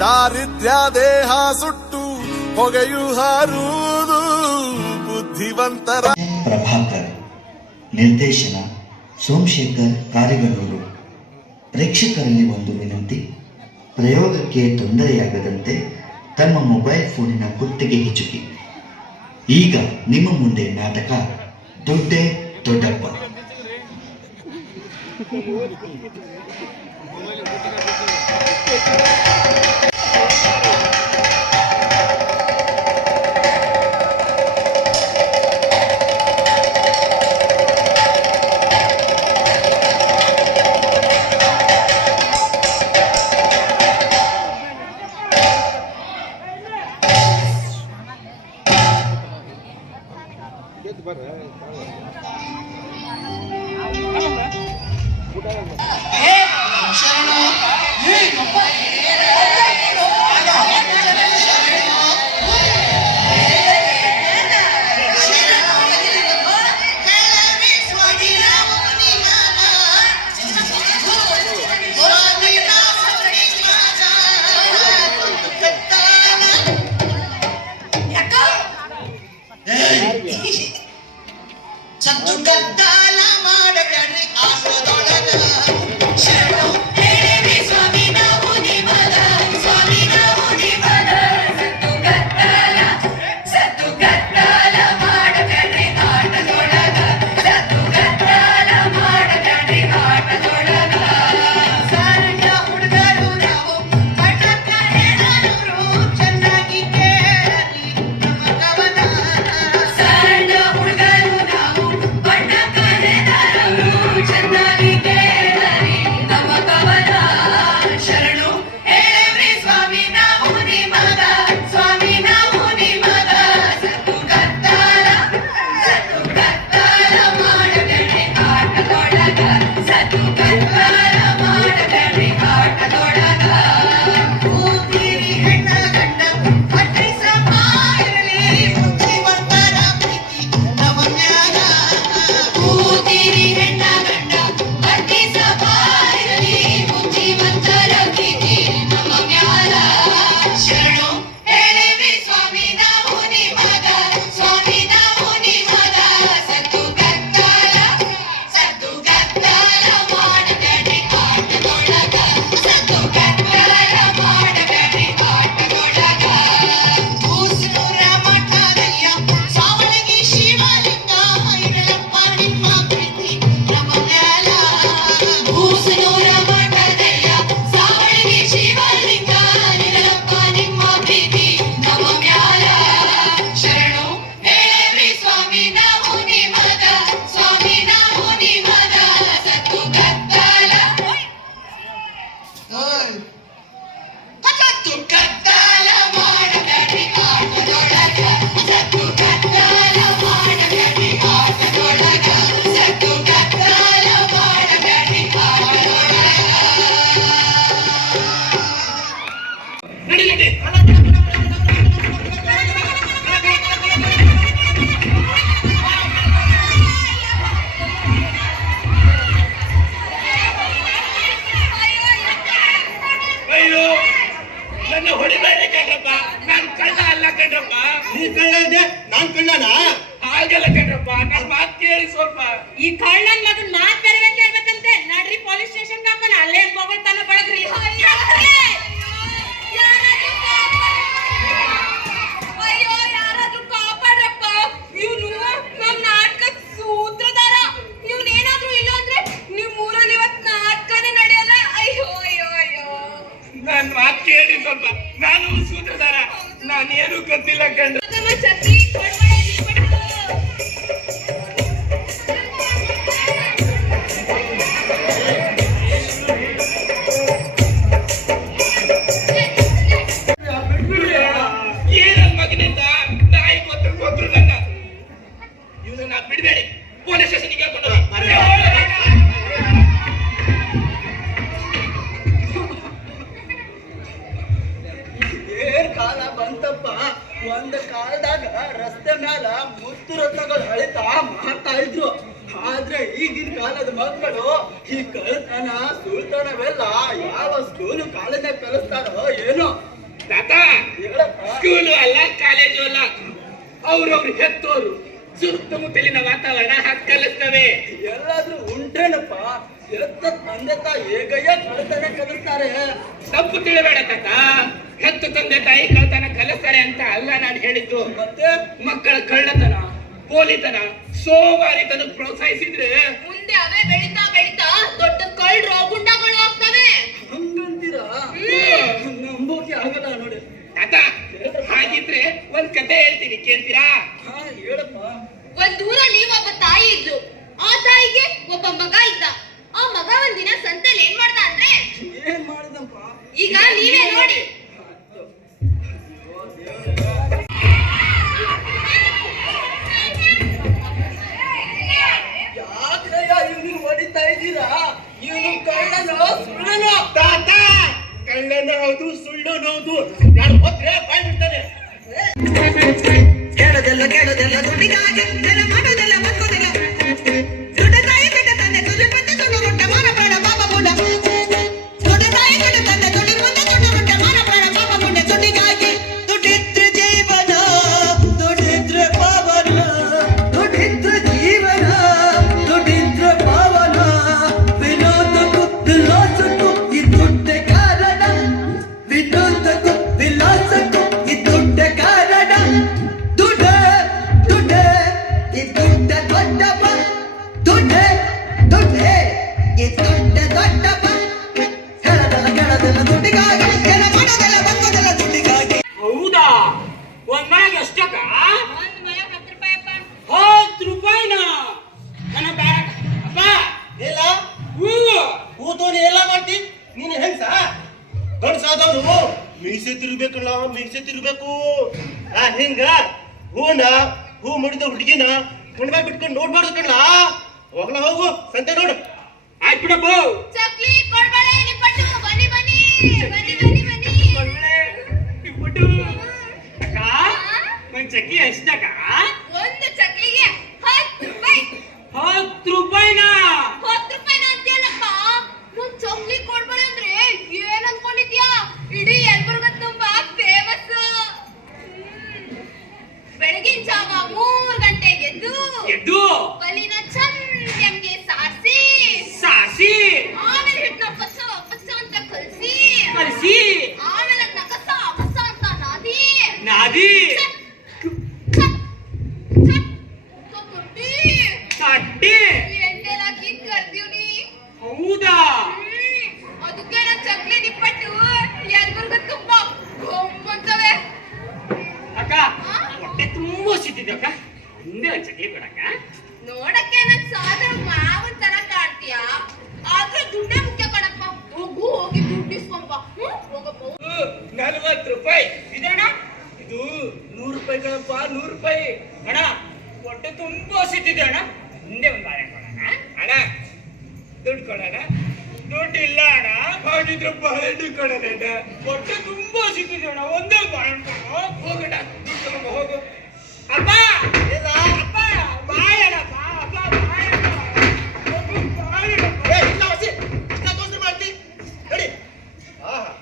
ದಾರಿದ್ರ್ಯ ದೇಹ ಸುಟ್ಟು ಹೊಗೆಯು ಹಾರುವುದು ಬುದ್ಧಿವಂತರ. ಪ್ರಭಾಕರ್, ನಿರ್ದೇಶನ ಸೋಮಶೇಖರ್ ಕಾರಿಗನೂರು. ಪ್ರೇಕ್ಷಕರಲ್ಲಿ ಒಂದು ವಿನಂತಿ: ಪ್ರಯೋಗಕ್ಕೆ ತೊಂದರೆಯಾಗದಂತೆ ತಮ್ಮ ಮೊಬೈಲ್ ಫೋನಿನ ಕುತ್ತಿಗೆ ಹಿಚುಕಿ. ಈಗ ನಿಮ್ಮ ಮುಂದೆ ನಾಟಕ ದೊಡ್ಡೆ ದೊಡ್ಡಪ್ಪ. ಸತ್ತು ಗದ್ದಾಲ ಮಾಡಬೇಡ್ರಿ ಆಸದೊಳಗ ಶರಣು ಹೇಳಿ ಸ್ವಾಮಿ ನಾವು ನಿಮಗ ಸ್ವಾಮಿ ನಾವು ನಿಮಗ ಸತ್ತು ಗದ್ದಾಲ ಮಾಡಬೇಡ್ರಿ ಆಟದೊಳಗ ಸತ್ತು ಗದ್ದಾಲ ಮಾಡಬೇಡ್ರಿ ಆಟದೊಳಗ ಸಣ್ಣ ಹುಡುಗರು ನಾವು ಪಟ್ಟಕ್ಕ ಹೇಳೋರು ಚೆನ್ನಾಗಿ ಕೇಳಲಿ ನಮ್ಮ ಕವನ ಸಣ್ಣ ಹುಡುಗರು ನಾವು ಪಟ್ಟಕ್ಕ ಹೇಳೋರು ಚೆನ್ನಾಗಿ ಕೇಳಲಿ ನಮ್ಮ ಕವನ ಶರಣು ಹೇಳಿ ಸ್ವಾಮಿ ನಾವು ನಿಮಗ ಸ್ವಾಮಿ ನಾವು ನಿಮಗ ಸತ್ತು ಗದ್ದಾಲ ಮಾಡಬೇಡ್ರಿ ಆಟದೊಳಗ ಸತ್ತು ಗದ್ದಾಲ ಮಾಡಬೇಡ್ರಿ ಆಟದೊಳಗ ಕೂತಿರಿ ಹೆಣ್ಣ ಗಂಡ ಅಡ್ಡಿಸ ಮಾಡಿರಲಿ ಬುದ್ಧಿವಂತರ ಪ್ರೀತಿ ನಮ್ಮ ಮ್ಯಾಲ ಕೂತಿರಿ ಹೆಣ್ಣ ಗಂಡ ಅಡ್ಡಿಸ ಮಾಡಿರಲಿ ಬುದ್ಧಿವಂತರ ಪ್ರೀತಿ ನಮ್ಮ ಮ್ಯಾಲ ಶರಣು ಹೇಳಿ ಸ್ವಾಮಿ ನಾವು ನಿಮಗ ಸ್ವಾಮಿ ನಾವು ನಿಮಗ ಸತ್ತು ಗದ್ದಾಲ ಮಾಡಬೇಡ್ರಿ ಆಟದೊಳಗ ಸತ್ತು ಗದ್ದಾಲ ಮಾಡಬೇಡ್ರಿ ಆಟದೊಳಗ ಕೂಸನೂರ ಮಠದಯ್ಯ ಸಾವಳಗಿ ಶಿವಲಿಂಗ ಇರಲಪ್ಪ ನಿಮ್ಮ ಪ್ರೀತಿ ನಮ್ಮ ಮ್ಯಾಲ ಕೂಸನೂರ ಮಠದಯ್ಯ ಸಾವಳಗಿ ಶಿವಲಿಂಗ ಇರಲಪ್ಪ ನಿಮ್ಮ ಪ್ರೀತಿ ನಮ್ಮ ಮ್ಯಾಲ ಶರಣು ಹೇಳಿ ಸ್ವಾಮಿ ನಾವು ನಿಮಗ ಸ್ವಾಮಿ ನಾವು ನಿಮಗ ಸತ್ತು ಗದ್ದಾಲ ಮಾಡಬೇಡ್ರಿ ಆಟದೊಳಗ ಸತ್ತು ಗದ್ದಾಲ ಮಾಡಬೇಡ್ರಿ ಆಟದೊಳಗ ಸತ್ತು ಗದ್ದಾಲ ಮಾಡಬೇಡ್ರಿ ಆಟದೊಳಗ ಅಯ್ಯೋ, ನನ್ನ ಹೊಡಿಬೇಡಿ ಕಣ್ರಪ್ಪ, ನಾನು ಕಳ್ಳ ಅಲ್ಲ ಕಣ್ರಪ್ಪ. ನೀ ಕಳ್ಳ ಇದ್ದೆ, ನಾನ್ ಕಳ್ಳನ? ಹಾಗಲ್ಲ ಕಣ್ರಪ್ಪ, ನನ್ನ ಮಾತು ಕೇಳಿ ಸ್ವಲ್ಪ. ಈ ಕಳ್ಳನ್ ಮಗನ್ ಮಾತ್ ಬೇರೆ ಕೇಳ್ಬೇಕಂತೆ. ನಡ್ರಿ ಪೊಲೀಸ್ ಸ್ಟೇಷನ್ ಹಾಕೋಣ, ಅಲ್ಲೇ ಮಗಳ್ತನ ಬಳಗ್ರಿ. ಅಯ್ಯೋ, ಯಾರಾದ್ರೂ ಕಾಪಾಡ್ರಪ್ಪ. ಇವ್ನು ನಮ್ ನಾಟಕದ ಸೂತ್ರಧಾರ. ಇವ್ನೇನಾದ್ರೂ ಇಲ್ಲ ಅಂದ್ರೆ ನಿಮ್ ಊರಲ್ಲಿ ಇವತ್ ನಾಟಕನೇ ನಡೆಯಲ್ಲ. ಅಯ್ಯೋ ಅಯ್ಯೋ ಅಯ್ಯೋ, ನನ್ನ ಮಾತು ಕೇಳಿ ಸ್ವಲ್ಪ. ನಾನು ಸೂತ್ರಧಾರ, ನಾನೇನು ಗೊತ್ತಿಲ್ಲ ಕಣ್ರ. ಛತ್ರಿ ಕೊಡ್ಬೇಡಿ, ಇಟ್ಬಿಟ್ಟು. ಏನನ್ ಮಗನಿಂದ ನಾಯಿ ಗೊತ್ತು ನನ್ನ. ಇವನು ನಾ ಬಿಡ್ಬೇಡಿ, ಪೊಲೀಸ್ ಸ್ಟೇಷನ್ಗೆ ಹೇಳ್ಕೊಂಡು ಕಾಲ ಬಂತಪ್ಪ. ಒಂದ್ ಕಾಲದಾಗ ರಸ್ತೆ ಮ್ಯಾಲ ಮುತ್ತು ರತ್ನಗಳು ಅಳಿತಾ ಮಾಡ್ತಾ ಇದ್ರು. ಆದ್ರೆ ಈಗಿನ ಕಾಲದ ಮಕ್ಕಳು ಈ ಕಳ್ತನ ಸುಳ್ತನವೆಲ್ಲ ಯಾವ ಸ್ಕೂಲು ಕಾಲೇಜಾಗ ಕಲಿಸ್ತಾರೋ ಏನೋ. ತಾತ ಹೇಳಪ್ಪ. ಸ್ಕೂಲು ಅಲ್ಲ ಕಾಲೇಜು ಅಲ್ಲ, ಅವ್ರವ್ರು ಹೆತ್ತೋರು ಸುತ್ತಮುತ್ತಲಿನ ವಾತಾವರಣ ಹಾಕಿ ಕಲಿಸ್ತವೆ. ಎಲ್ಲಾದ್ರೂ ಉಂಟೇನಪ್ಪ? ಎತ್ತ ತಂದೆ ತಾಯಿ ಹೇಗಯ್ಯ ಕಳ್ತನ ಕಲಿಸ್ತಾರೆ. ತಪ್ಪು ತಿಳಿಬೇಡ ತಾತ, ಹೆತ್ತು ತಂದೆ ತಾಯಿ ಕಳ್ತನ ಕಲಿಸ್ತಾರೆ ಅಂತ ಅಲ್ಲ ನಾನು ಹೇಳಿದ್ದು. ಮತ್ತೆ ಮಕ್ಕಳ ಕಳ್ಳತನ, ಪೋಲಿತನ, ಸೋಮಾರಿತನ ಪ್ರೋತ್ಸಾಹಿಸಿದ್ರೆ ಮುಂದೆ ಅವೇ ಬೆಳೀತಾ ಬೆಳೀತಾ ದೊಡ್ಡ ಕಳ್ಳರು ಗುಂಡಗಳು ಆಗ್ತವೆ. ಹಂಗಂತೀರಾ? ನಂಬೋಕೆ ಆಗಲ್ಲ ನೋಡಿ. ತಾತ ಹಾಗಿದ್ರೆ ಒಂದ್ ಕತೆ ಹೇಳ್ತೀನಿ, ಕೇಳ್ತೀರಾ? ಹಾ ಹೇಳಪ್ಪ. ಒಂದ್ ಊರಲ್ಲಿ ಒಬ್ಬ ತಾಯಿ ಇದ್ಲು. ಆ ತಾಯಿಗೆ ಒಬ್ಬ ಮಗ ಇದ್ದ. ಆ ಮಗ ಒಂದಿನ ಸಂತೆಲಿ ಏನ್ ಮಾಡ್ದ ಅಂದ್ರೆ, ಏನ್ ಮಾಡಿದಪ್ಪ? ಈಗ ನೀವೇ ನೋಡಿ. ಯಾಕ್ರಯ್ಯ ಇವ್ನು ಹೊಡಿತಾ ಇದ್ದೀರಾ? ಇವನು ಕಳ್ಳನೋ ಸುಳ್ಳನೋ? ತಾತ ಕಳ್ಳನ ಹೌದು, ಸುಳ್ಳನು ಹೌದು. ನಾನು ಹೋದ್ರೆ ಬಾಯ್ ಬಿಡ್ತಾನೆ. ಕೇಳೋದೆಲ್ಲ ಕೇಳೋದೆಲ್ಲ ದುಡ್ಡಿಗಾಗಿ ಜನ ಮಾಡೋದೆಲ್ಲ ಬದುಕೋದೆಲ್ಲ ದೊಡ್ಡ ತಾಯಿ ದೊಡ್ಡ ತಂದೆ ದುಡ್ಡು ಬಂದ ದೊಡ್ಡ ರೊಟ್ಟ ಮಾನ ಪ್ರಾಣ ಪಾಪ ಮುಂಡ ದೊಡ್ಡ ತಾಯಿ ದೊಡ್ಡ ತಂದೆ ದುಡ್ಡು ಬಂದ ದೊಡ್ಡ ರೊಟ್ಟ ಮಾನ ಪ್ರಾಣ ಪಾಪ ಮುಂಡ ದುಡ್ಡಿಗಾಗಿ ದುಡ್ಡಿದ್ರೆ ಜೀವನ ದುಡ್ಡಿದ್ರೆ ಪಾವನ ದುಡ್ಡಿದ್ರೆ ಜೀವನ ದುಡ್ಡಿದ್ರೆ ಪಾವನ ವಿನೋದಕ್ಕೂ ವಿಲಾಸಕ್ಕೂ ಈ ದುಡ್ಡೇ ಕಾರಣ ವಿನೋದಕ್ಕೂ ವಿಲಾಸಕ್ಕೂ ಈ ದುಡ್ಡೇ ಕಾರಣ ದುಡ್ಡೇ ದುಡ್ಡೇ ಈ ದುಡ್ಡ ದೊಡ್ಡಪ್ಪ ದುಡ್ಡೇ ದುಡ್ಡೇ ಈ ದುಡ್ಡ ದೊಡ್ಡಪ್ಪ ಹೇಳೋದಲ್ಲ ಕೇಳೋದಲ್ಲ ದುಡ್ಡಿಗಾಗಿ ಕೆಲ ಮಾಡೋದಲ್ಲ ಬದುಕೋದಲ್ಲ ದುಡ್ಡಿಗಾಗಿ ಹೌದಾ? ಒಂದ್ ಮನೆಗೆ ಎಷ್ಟಕ್ಕ? ಒಂದ್ ಮಳೆ 10 ರೂಪಾಯಪ್ಪ. 10 ರೂಪಾಯಿನ? ನನ್ನ ಬೇಡ ಅಪ್ಪ. ಇಲ್ಲ ಹೂವು ಕೂತೋನಿ ಎಲ್ಲ ಮಾಡ್ತಿ ನೀನು ಹೆಂಗ್ಸ ಗಂಡ್ಸಾದವ್ರು ಮೀಸೆ ತಿರ್ಬೇಕಲ್ಲ, ಮೀಸೆ ತಿರ್ಬೇಕು. ಹಿಂಗ ಹೂನ ಹೂ ಮುಡಿದ ಹುಡುಗಿನ ಕಣ್ಬಾಯ್ ಬಿಟ್ಕೊಂಡು ನೋಡ್ಬಾರ್ದು ಕಣ್ಲ. ಹೋಗ್ಲ ಹೋಗು ಸಂತೆ ನೋಡು. ಆಯ್ತು ಬಿಡಪ್ಪ. ಚಕ್ಲಿ ಕೊಡ್ಬೇಳೆ ನಿಪ್ಪಟ್ಟು. ಬನ್ನಿ ಬನ್ನಿ ಬನ್ನಿ ಬನ್ನಿ ಬನ್ನಿ. ಒಳ್ಳೆ ಇಟ್ಬಿಟ್ಟು. ಅಕ್ಕ ಒಂದ್ ಚಕ್ಕಿ ಎಷ್ಟಕ್ಕ? ಒಂದು ಚಕ್ಲಿಗೆ 10 ರೂಪಾಯಿ. 10 ರೂಪಾಯಿನ? 10 ರೂಪಾಯಿನ ಅಂತೀಯಲ್ಲಪ್ಪ. ಒಂದ್ ಚಕ್ಲಿ ಕೊಡ್ಬೇಳೆ ಅಂದ್ರೆ ಏನ್ ಅನ್ಕೊಂಡಿದ್ಯಾ? ಇಡೀ ಯಲಬುರ್ಗ ತುಂಬಾ ಫೇಮಸ್. ಬೆಳಗಿನ ಜಾವ 3 ಗಂಟೆಗೆ ಎದ್ದು ಬಲಿನ ಚಂದ್ಯಂಗೆ ಸಾರಿಸಿ ಸಾಸಿ ಆಮೇಲೆ ಹಿಟ್ನ ಪಚ್ಚ ಪಚ್ಚ ಅಂತ ಕಲಸಿ ಕಲಸಿ ಆಮೇಲೆ ಅದನ್ನ ಕಸ ಕಸ ಅಂತ ನಾದಿ ನಾದಿ ಕೊಟ್ಟಿ ತಟ್ಟಿ ಎಣ್ಣೆಲ್ ಹಾಕಿ ಕರ್ದೀವ್ನಿ. ಹೌದಾ? ಅದಕ್ಕೆ ನನ್ ಚಕ್ಲಿ ನಿಪ್ಪಟ್ಟು ಯಲಬುರ್ಗ ತುಂಬಾ ಗೊಂಬಂತವೆ. ಅಕ್ಕ ಹೊಟ್ಟೆ ತುಂಬಾ ಸಿದ್ದಿದ್ದೆ ಅಕ್ಕ, ಒಂದೇ ಒಂದ್ ಚಕ್ಲಿ ಕೊಡಕ್ಕ. ನೋಡಕ್ಕೆ ನನ್ ಸಾದರ ಮಾವನ್ ತರ ಕಾಣ್ತೀಯ, ಆದ್ರೆ ದುಡ್ಡೇ ಮುಖ್ಯ ಕಣಪ್ಪ. ಹೋಗು ಹೋಗಿ ದುಡ್ಡು ಇಸ್ಕೊಂಬ. ಹೋಗಪ್ಪ. 40 ರೂಪಾಯಿ ಇದಣ್ಣ. ಇದು 100 ರೂಪಾಯಿ ಕಣಪ್ಪ, 100 ರೂಪಾಯಿ. ಅಣ್ಣ ಹೊಟ್ಟೆ ತುಂಬಾ ಸಿದ್ದಿದೆ ಅಣ್ಣ, ಮುಂದೆ ಒಂದ್ ಬಾಳೆ ಕೊಡೋಣ. ಅಣ್ಣ ದುಡ್ಡು ಕೊಡೋಣ. ದುಡ್ಡು ಇಲ್ಲ ಅಣ್ಣ, ಹಾಗಿದ್ರೆ ಬಾಳೆಹಣ್ಣು ಕೊಡೋಣ. ಹೊಟ್ಟೆ ತುಂಬಾ ಸಿದ್ದಿದೆ ಅಣ್ಣ, ಒಂದೇ ಬಾಳೆಹಣ್ಣು ಕೊಡು. ಹೋಗಣ್ಣ ದುಡ್ಡು ತಗೊಂಡು ಹೋಗು. ಅಪ್ಪ ಅಪ್ಪ ಬಾಳೆಹಣ್ಣಪ್ಪ, ಅಪ್ಪ ಬಾಳೆಹಣ್ಣು. ಏ, ಇಲ್ಲ ಹೊಸಿ, ಇಷ್ಟ ತೊಂದ್ರೆ ಮಾಡ್ತಿ ನಡಿ. ಆಹಾ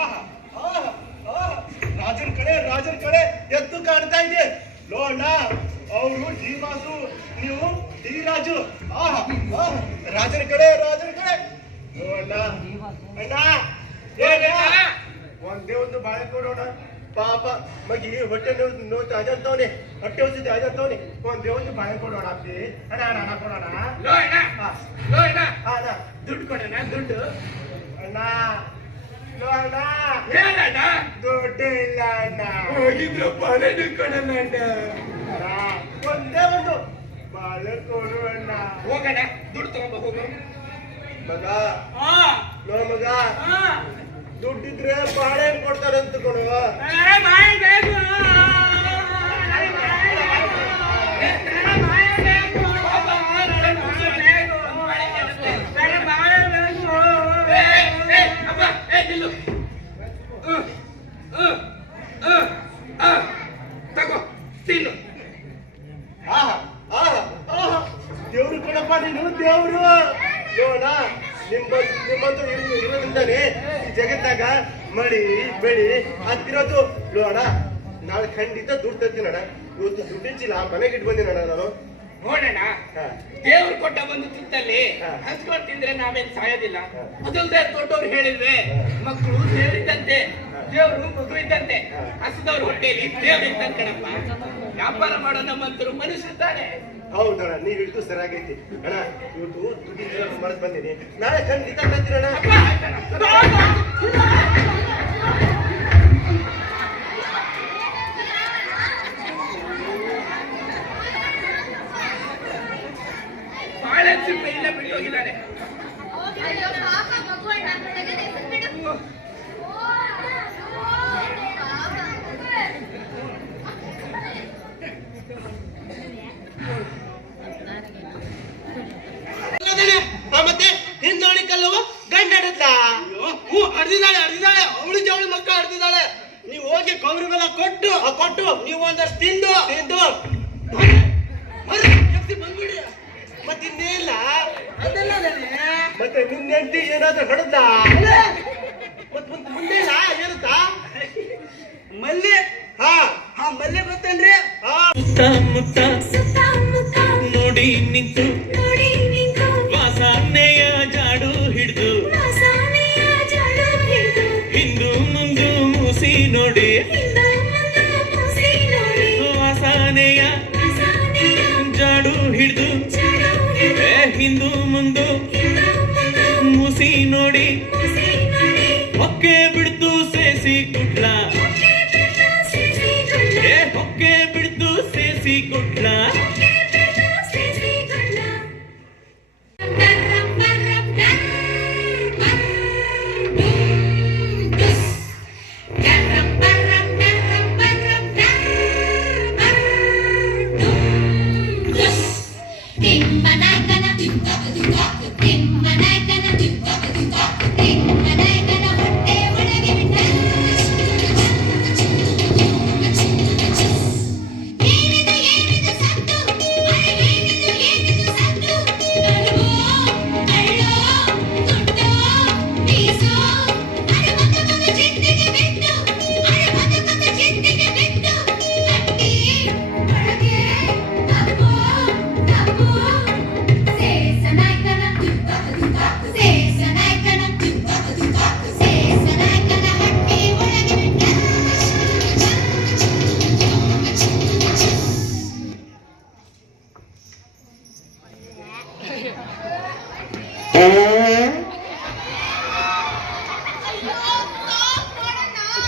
ಆಹಾ ಆಹಾ ಆಹಾ ರಾಜನ್ ಕಡೆ ಎದ್ದು ಕಾಣ್ತಾ ಇದೆ ನೋಡ. ಅವರು ಡಿ ಮಾಸು, ನೀವು ಡಿ ರಾಜು. ಆಹಾ ಆಹಾ ರಾಜನ ಕಡೆ ನೋಡ. ಅಣ್ಣ ಏನಣ್ಣ? ಒಂದೇ ಒಂದು ಬಾಳೆ ಕೊಡೋಣ. ಪಾಪ ಮಗಿ ಹೊಟ್ಟೆ ನೋಡ್ತಾ ಅದಂತವನೆ, ಹೊಟ್ಟೆ ಹೊಸಿದೆ ಅದಂತವನೆ. ಒಂದೇ ಒಂದು ಬಾಳೆ ಕೊಡೋಣ ಅಪ್ಪಿ. ಅಣ್ಣ ಅಣ್ಣ ಅಣ್ಣ ಕೊಡೋಣ. ಲೋ ಅಣ್ಣ, ಲೋ ಅಣ್ಣ, ಅಣ್ಣ ದುಡ್ಡು ಕೊಡೋಣ. ದುಡ್ಡು ಅಣ್ಣ ಲೋ ಅಣ್ಣ, ಹೇಳಣ್ಣ. ದುಡ್ಡು ಇಲ್ಲ ಅಣ್ಣ. ಹೋಗಿದ್ರೆ ಬಾಳೆಹಣ್ಣು ಕೊಡೋಣ ಅಣ್ಣ. ಅಣ್ಣ, ಒಂದೇ ಒಂದು ಬಾಳೆ ಕೊಡು ಅಣ್ಣ. ಹೋಗಣ್ಣ ದುಡ್ಡು ತಗೊಂಡು ಹೋಗು. ಮಗ ಹಾ ಲೋ ಮಗ, ಹಾ ದುಡ್ಡಿದ್ರೆ ಬಾಳೆಹಣ್ಣು ಕೊಡ್ತಾರಂತ ಕೊಡು. ತಗೋ ತಿನ್ನು. ಆಹಾ ಆಹಾ ಆಹಾ ದೇವ್ರು ಕಣಪ್ಪ ನೀನು, ದೇವ್ರು. ನೋಡ ನಿಮ್ಮಂತೂ ಇರೋದ್ರಿಂದಾನೆ ಈ ಜಗತ್ತಾಗ ಮಳಿ ಬೆಳಿ ಅಂತಿರೋದು ಅಣ್ಣ ನಾಳೆ ಖಂಡಿತ ದುಡ್ಡು ತರ್ತೀನಿ ಅಣ್ಣ. ಇವತ್ತು ದುಡ್ಡಿನ ಚೀಲ ಮನೆಗೆ ಇಟ್ಟು ಬಂದಿನ ಅಣ್ಣ ನಾನು. ನೋಡೋಣ, ದೇವ್ರು ಕೊಟ್ಟ ಒಂದು ತುತ್ತಲ್ಲಿ ಹಂಚ್ಕೊಂಡು ತಿಂದ್ರೆ ನಾವೇನ್ ಸಾಯೋದಿಲ್ಲ. ಮೊದಲ್ದೇ ದೊಡ್ಡವ್ರು ಹೇಳಿದ್ವಿ, ಮಕ್ಕಳು ದೇವರಿದ್ದಂತೆ, ದೇವ್ರು ಮಗು ಇದ್ದಂತೆ. ಹಸಿದವ್ರ ಹೊಟ್ಟೆಯಲ್ಲಿ ದೇವ್ರು ಇದ್ದಂತೆ ಕಣಪ್ಪ. ವ್ಯಾಪಾರ ಮಾಡೋ ನಮ್ಮಂತರು ಮನುಷ್ಯರು ತಾನೆ. ಹೌದಣ್ಣ, ನೀವ್ ಹಿಡಿದು ಸರಿಯಾಗೈತಿ ಅಣ್ಣ. ಇವತ್ತು ದುಡ್ಡಿನ ಚೀಲ ಮರೆತು ಬಂದೀನಿ, ನಾಳೆ ಖಂಡಿತ ತರ್ತೀನಿ ಅಣ್ಣ. ಸಿಪ್ಪೆ ಇಲ್ಲ ಬಿಡಿ ಹೋಗಿದ್ದಾರೆ. ಅಯ್ಯೋ ಪಾಪ ಮಗುವಣ್ಣ, ತೆಗೆದು ಎಸೆದು ಬಿಡು. ಮತ್ತೆ ಹಿಂದೋಣಿ ಕಲ್ಲುವ ಗಂಡ ಅರ್ದಿದ್ದಾಳೆ ಅವಳು ಜವಳಿ ಮಕ್ಕ ಅರ್ದಿದ್ದಾಳೆ. ನೀವು ಹೋಗಿ ಕೌರಿಗೆಲ್ಲ ಕೊಟ್ಟು ನೀವು ಒಂದಷ್ಟು ತಿಂದು ಬಂದ್ಬಿಡಿ. ಮತ್ತೆ ಇನ್ನೇಲ್ಲ ಮತ್ತೆ ನಿನ್ನ ಹೆಂಡತಿ ಏನಾದ್ರೂ ಹೊಡೆದ ಮತ್ತೆ ಮುಂದೆ ಇಲ್ಲ ಇರುತ್ತಾ ಮಲ್ಲೆ? ಹಾ ಮಲ್ಲೆ ಗೊತ್ತೇನ್ರಿ? ಸುತ್ತಮುತ್ತ ನೋಡಿ ನಿಂತು ವಾಸನೆಯ ಜಾಡು ಹಿಡಿದು ಹಿಂದು ಮುಂದು ಮೂಸಿ ನೋಡಿ ವಾಸನೆಯ ಜಾಡು ಹಿಡಿದು ಹಿಂದು ಮುಂದು ಮೂಸಿ ನೋಡಿ ಹೊಕ್ಕೆ ಬಿಡ್ತು ಸೇಸಿ ಕುಟ್ಲ ಹೊಕ್ಕೆ ಬಿಡ್ತು ಸೇಸಿ ಕುಟ್ಲ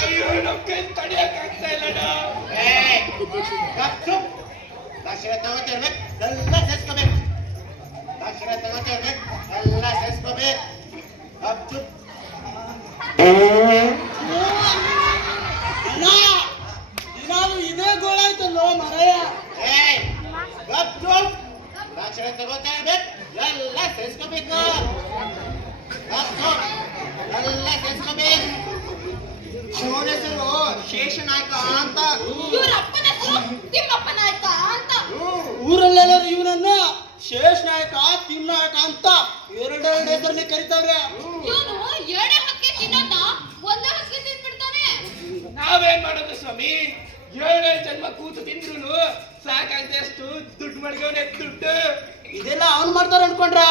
ಅಯ್ಯೋ ನಮ್ ಕೈ ತಡಿಯಕ್ಕಾಗ್ತಾ ಇಲ್ಲಣ್ಣ. ದಕ್ಷಿಣ ತಗೋತಿರ್ಬೇಕು, ಎಲ್ಲ ಸೇರ್ಸ್ಕೋಬೇಕು. ದಕ್ಷಿಣ ತಗೋತಿರ್ಬೇಕು, ಎಲ್ಲ ಸೇರ್ಸ್ಕೋಬೇಕು. ನಾನು ಇದೇ ಗೋಳಾಯ್ತಲ್ಲೋ ಮರಯ್ಯ. ದಕ್ಷಿಣ ತಗೋತಾ ಇರ್ಬೇಕು, ಎಲ್ಲ ಸೇರ್ಸ್ಕೋಬೇಕು. ಎಲ್ಲ ಸೇರ್ಸ್ಕೋಬೇಕು. ಅವನ ಹೆಸರು ಶೇಷನಾಯಕ ಅಂತ. ಇವ್ರ ಅಪ್ಪನ ಹೆಸರು ತಿಮ್ಮಪ್ಪ ನಾಯಕ ಅಂತ. ಊರಲ್ಲೆಲ್ಲರೂ ಇವನನ್ನ ಶೇಷ ನಾಯಕ ತಿಮ್ನಾಯಕ ಅಂತ ಎರಡೆರಡು ಹೆಸರಲ್ಲಿ ಕರೀತಾವ್ರೆ. ಇವನು ಎರಡೇ ಹಕ್ಕಿ ತಿನ್ನೋದ ಒಂದೇ ಹಕ್ಕಿ ತಿಂದ್ಬಿಡ್ತಾನೆ. ನಾವೇನ್ ಮಾಡೋದು ಸ್ವಾಮಿ? 7 ಜನ್ಮ ಕೂತು ತಿಂದ್ರು ಸಾಕಾಗ್ತದೆ. ಅಷ್ಟು ದುಡ್ಡು ಮಡ್ಗವನೆ ದುಡ್ಡು. ಇದೆಲ್ಲ ಅವನ್ ಮಾಡ್ತಾರ ಅನ್ಕೊಂಡ್ರ?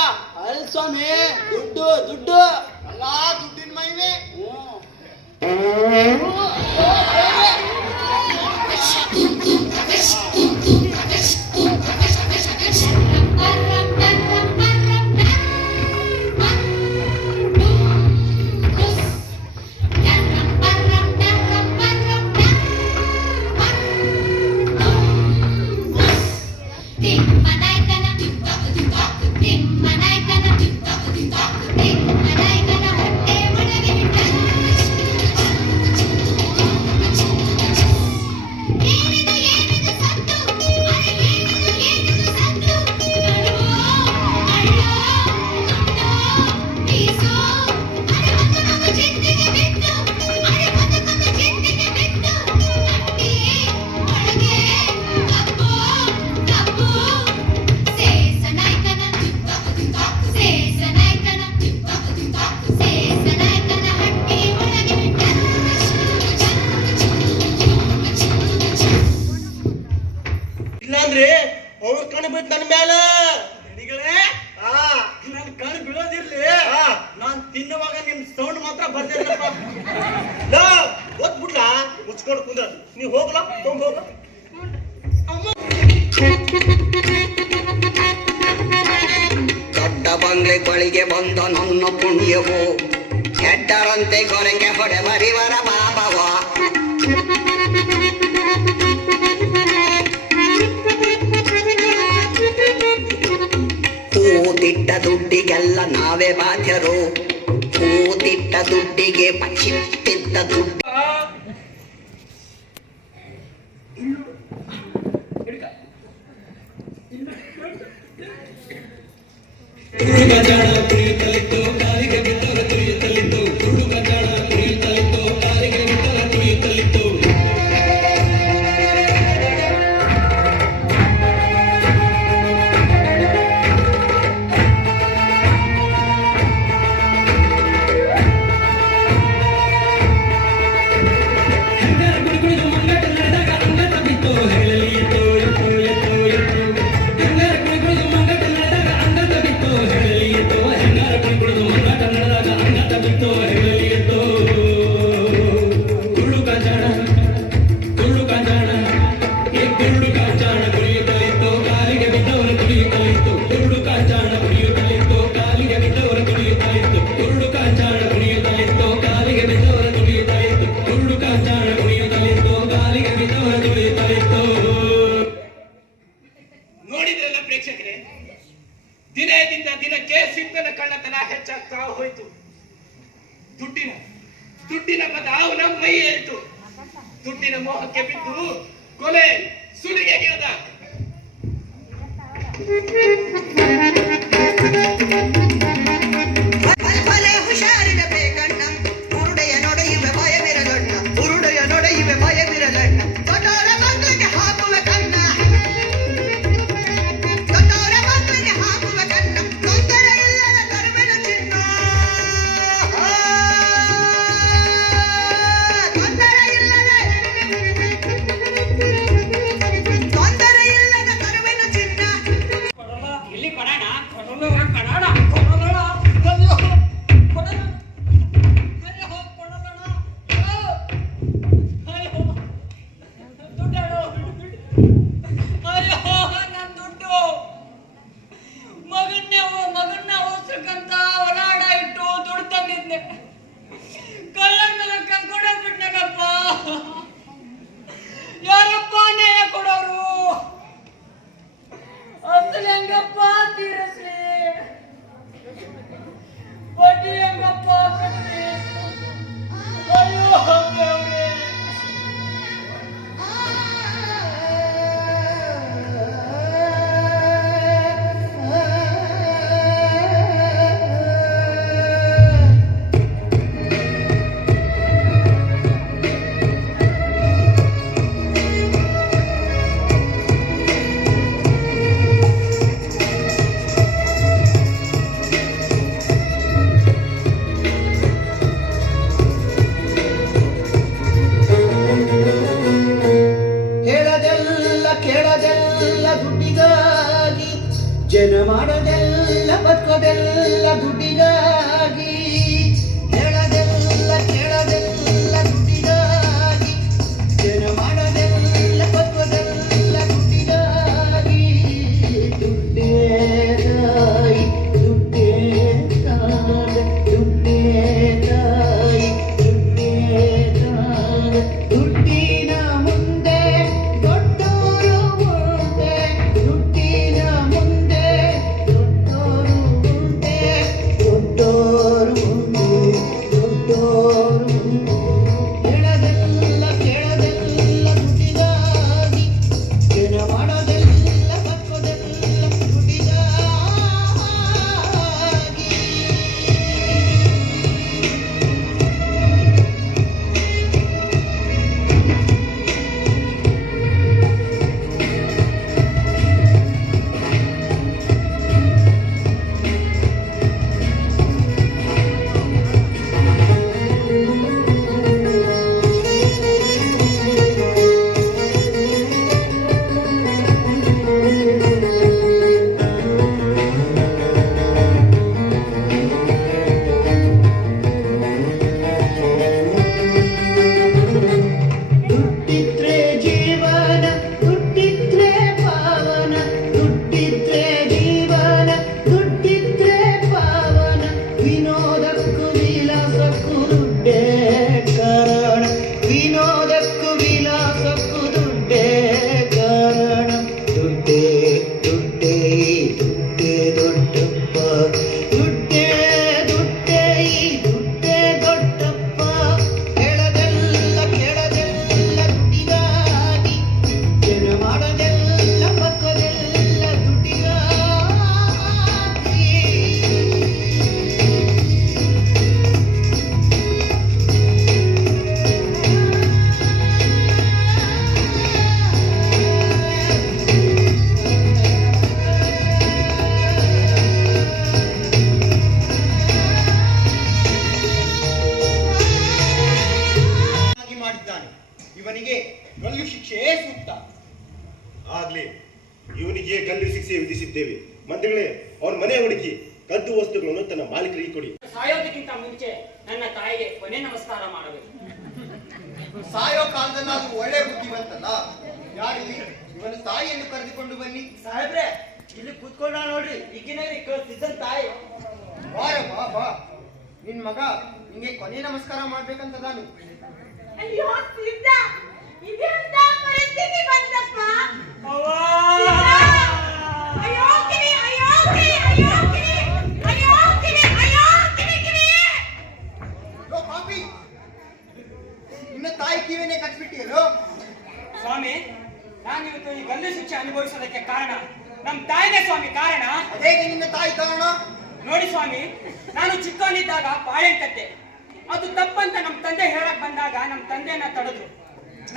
ಅಲ್ ಸ್ವಾಮಿ, ದುಡ್ಡು ಎಲ್ಲಾ ದುಡ್ಡಿನ ಮೈವೆ. ಬಿತ್ತು ನನ್ನ ಮೇಲೆ. ನಿನಗಳೇ ಆ ನನ್ ಕಣ್ ಬೀಳೋದಿರ್ಲಿ, ಆ. ನಾನ್ ತಿನ್ನುವಾಗ ನಿಮ್ ಸೌಂಡ್ ಮಾತ್ರ ಬರ್ತಿರ್ಲಪ್ಪ. ಗೊತ್ಬಿಡ್ಲಾ ಮುಚ್ಕೊಂಡು ಕುಂದ ನೀವ್ ಹೋಗ್ಲಾ ತೊಗೊಂಡ್ ಹೋಗ್ಲಾ. ದೊಡ್ಡ ಬಂಗ್ಲೆ ಬಳಿಗೆ ಬಂದ ನನ್ನ ಪುಣ್ಯವು ಕೆಟ್ಟರಂತೆ ಗೊರಕೆ ಹೊಡೆ ಮರಿವರ ಬಾಬವ ಕೂತಿಟ್ಟ ದುಡ್ಡಿಗೆಲ್ಲ ನಾವೇ ಬಾಧ್ಯರು, ಕೂತಿಟ್ಟ ದುಡ್ಡಿಗೆ ಪಕ್ಷಿಟ್ಟಿದ್ದ ದುಡ್ಡು ನೋಡಿದ್ರಲ್ಲ ಪ್ರೇಕ್ಷಕರೇ, ದಿನದಿಂದ ದಿನಕ್ಕೆ ಸಿಂಧನ ಕಳ್ಳತನ ಹೆಚ್ಚಾಗ್ತಾ ಹೋಯ್ತು. ದುಡ್ಡಿನ ಮದ ಅವನ ಮೈ ಏರಿತು. ದುಡ್ಡಿನ ಮೋಹಕ್ಕೆ ಬಿದ್ದು ಕೊಲೆ ಸುಲಿಗೆಗಿರದ ಭಲೆ ಹುಷಾರಿರಬೇಕಣ್ಣ, ಉರುಡೆಯ ನೊಡೆಯುವೆ ಭಯವಿರಲಣ್ಣ, ಉರುಡೆಯ ನೊಡೆಯುವೆ ಭಯವಿರಲಣ್ಣ, ದೊಡ್ಡವರ ಮಕ್ಕಳಿಗೆ ಹಾಕುವ ಕಣ್ಣ, ದೊಡ್ಡವರ ಮಕ್ಕಳಿಗೆ ಹಾಕುವ ಕಣ್ಣ, ತೊಂದರೆ ಇಲ್ಲದ ಕರುವಿನ ಚಿನ್ನ, ತೊಂದರೆ ಇಲ್ಲದೆ ಮಾಡಿದ್ದಾನೆ. ಇವನಿಗೆ ಗಲ್ಲು ಶಿಕ್ಷೆಯೇ ಸೂಕ್ತ. ಆಗ್ಲಿ, ಇವನಿಗೆ ಗಲ್ಲು ಶಿಕ್ಷೆ ವಿಧಿಸಿದ್ದೇವೆ. ಮಂತ್ರಿಗಳೇ, ಅವನ ಮನೆ ಹುಡುಕಿ ಕದ್ದು ವಸ್ತುಗಳನ್ನು ತನ್ನ ಮಾಲೀಕರಿಗೆ ಕೊಡಿ. ಸಾಯೋದಕ್ಕಿಂತ ಮುಂಚೆ ನನ್ನ ತಾಯಿಗೆ ಕೊನೆ ನಮಸ್ಕಾರ ಮಾಡಬೇಕು. ಸಾಯೋ ಕಾಲದಲ್ಲಿ ಅದು ಒಳ್ಳೆ ಬುದ್ಧಿ ಬಂತಲ್ಲ. ಯಾರಿಲ್ಲಿ ಇವನ ತಾಯಿಯನ್ನು ಕರೆದುಕೊಂಡು ಬನ್ನಿ. ಸಾಹೇಬ್ರೆ, ಇಲ್ಲಿ ಕೂತ್ಕೊಂಡ ನೋಡ್ರಿ, ಈಗಿನಲ್ಲಿ ಕಳ್ಸಿದ್ದನ್ ತಾಯಿ. ಬಾ ಬಾ, ನಿನ್ ಮಗ ನಿಂಗೆ ಕೊನೆ ನಮಸ್ಕಾರ ಮಾಡ್ಬೇಕಂತ ನಾನು. ಅಯ್ಯೋ ಸಿದ್ಧ, ಇದೆಂತ ಪರಿಸ್ಥಿತಿ ಬಂತಪ್ಪ. ಅಯ್ಯೋ ಕಿವಿ, ಅಯ್ಯೋ ಕಿವಿ, ಅಯ್ಯೋ ಕಿವಿ, ಅಯ್ಯೋ ಕಿವಿ, ಅಯ್ಯೋ ಕಿವಿ ಕಿವಿ. ಲೋ ಪಾಪಿ, ನಿನ್ನ ತಾಯಿ ಕಿವಿನೇ ಕಟ್ಬಿಟ್ಟಿಯಲ್ಲೋ. ಸ್ವಾಮಿ, ನಾನಿವತ್ತು ಈ ಗಲ್ಲು ಶಿಕ್ಷೆ ಅನುಭವಿಸೋದಕ್ಕೆ ಕಾರಣ ನಮ್ಮ ತಾಯಿನೇ ಸ್ವಾಮಿ ಕಾರಣ. ಹೇಗೆ ನಿನ್ನ ತಾಯಿ ಕಾರಣ? ನೋಡಿ ಸ್ವಾಮಿ, ನಾನು ಚಿಕ್ಕವನಿದ್ದಾಗ ಬಾಳೆಹಣ್ಣು ಕದ್ದೆ. ಅದು ತಪ್ಪಂತ ನಮ್ಮ ತಂದೆ ಹೇಳಕ್ ಬಂದಾಗ ನಮ್ಮ ತಂದೆನ ತಡೆದ್ರು.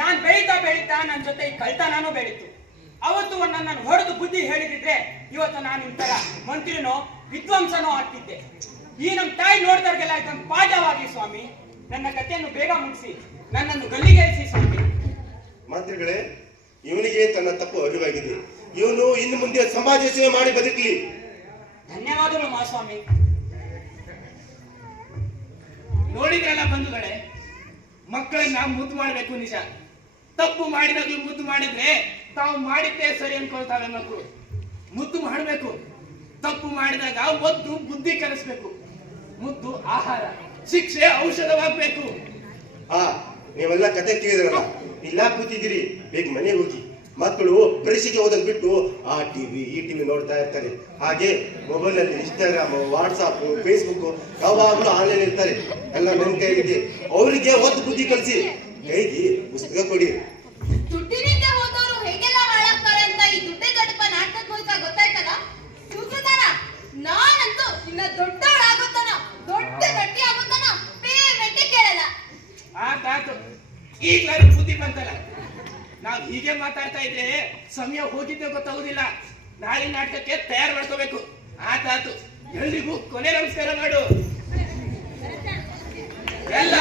ನಾನು ಬೆಳೀತಾ ನನ್ನ ಜೊತೆ ಈ ಕಳ್ತನನೂ ಬೆಳೀತು. ಅವತ್ತು ನನ್ನನ್ನು ಹೊಡೆದು ಬುದ್ಧಿ ಹೇಳಿದಿದ್ರೆ ಇವತ್ತು ನಾನು ನಿಮ್ ತರ ಮಂತ್ರಿನೋ ವಿದ್ವಾಂಸನೋ ಆಗ್ತಿದ್ದೆ. ಈ ನಮ್ಮ ತಾಯಿ ನೋಡಿದವ್ರಿಗೆಲ್ಲ ಇದೊಂದು ಪಾಠವಾಗಿ ಸ್ವಾಮಿ. ನನ್ನ ಕಥೆಯನ್ನು ಬೇಗ ಮುಗಿಸಿ ನನ್ನನ್ನು ಗಲ್ಲಿಗೇರಿಸಿ ಸ್ವಾಮಿ. ಮಂತ್ರಿಗಳೇ, ಇವನಿಗೆ ತನ್ನ ತಪ್ಪು ಅರಿವಾಗಿದೆ. ಇವನು ಇನ್ನು ಮುಂದೆ ಸಮಾಜ ಸೇವೆ ಮಾಡಿ ಬದುಕಲಿ. ಧನ್ಯವಾದಗಳು ಮಹಾಸ್ವಾಮಿ. ನೋಡಿದ್ರಲ್ಲ ಬಂಧುಗಳೇ, ಮಕ್ಕಳನ್ನ ಮುದ್ದು ಮಾಡಬೇಕು ನಿಜ. ತಪ್ಪು ಮಾಡಿದಾಗ್ಲೂ ಮುದ್ದು ಮಾಡಿದ್ರೆ ತಾವು ಮಾಡಿದ್ದೇ ಸರಿ ಅನ್ಕೊಳ್ತಾವೆ ಮಕ್ಕಳು. ಮುದ್ದು ಮಾಡಬೇಕು. ತಪ್ಪು ಮಾಡಿದಾಗ ಒದ್ದು ಬುದ್ಧಿ ಕಲಿಸ್ಬೇಕು. ಮುದ್ದು ಆಹಾರ, ಶಿಕ್ಷೆ ಔಷಧವಾಗಬೇಕು. ನೀವೆಲ್ಲ ಕತೆ ಕೇಳಿದ್ರಲ್ಲ, ಇಲ್ಲ ಕೂತಿದ್ದೀರಿ, ಬೇಗ ಮನೆಗೆ ಹೋಗಿ. ಮಕ್ಕಳು ಪರೀಕ್ಷೆಗೆ ಓದೋದ್ ಬಿಟ್ಟು ಆ ಟಿವಿ ಈ ಟಿವಿ ನೋಡ್ತಾ ಇರ್ತಾರೆ. ಹಾಗೆ ಮೊಬೈಲ್ ಅಲ್ಲಿ ಇನ್ಸ್ಟಾಗ್ರಾಮ್, ವಾಟ್ಸಾಪ್, ಫೇಸ್ಬುಕ್ ಯಾವಾಗಲೂ ಆನ್ಲೈನ್ ಇರ್ತಾರೆ. ಎಲ್ಲ ನನ್ನ ಕೈಗಿದೆ. ಅವರಿಗೆ ಒತ್ತು ಬುದ್ಧಿ ಕಲಿಸಿ, ಕೈಗೆ ಪುಸ್ತಕ ಕೊಡಿ. ದುಡ್ಡಿನಿಂದ ಹೋದವರು ಹೇಗೆಲ್ಲ ಹಾಳಾಗ್ತಾರೆ ಅಂತ ಈ ದುಡ್ಡೇ ದೊಡ್ಡಪ್ಪ ನಾಟಕದ ಮೂಲಕ ಗೊತ್ತಾಯ್ತಲ್ಲ. ಸೂತ್ರಧಾರ, ನಾನಂತೂ ಇನ್ನ ದೊಡ್ಡವಳಾಗುತ್ತಾನ, ದೊಡ್ಡ ಗಟ್ಟಿ ಆಗುತ್ತಾನ, ಪೇಮೆಂಟ್ ಕೇಳಲ್ಲ. ಆತಾತು, ಈಗ ಬುದ್ಧಿ ಬಂತಲ್ಲ. ನಾವ್ ಹೀಗೆ ಮಾತಾಡ್ತಾ ಇದ್ರೆ ಸಮಯ ಹೋಗಿದ್ದೆ ಗೊತ್ತಾಗುದಿಲ್ಲ. ನಾಳೆ ನಾಟಕಕ್ಕೆ ತಯಾರು ಮಾಡ್ಕೋಬೇಕು. ಆತಾತು, ಎಲ್ರಿಗೂ ಕೊನೆ ನಮಸ್ಕಾರ ಮಾಡು. ಎಲ್ಲ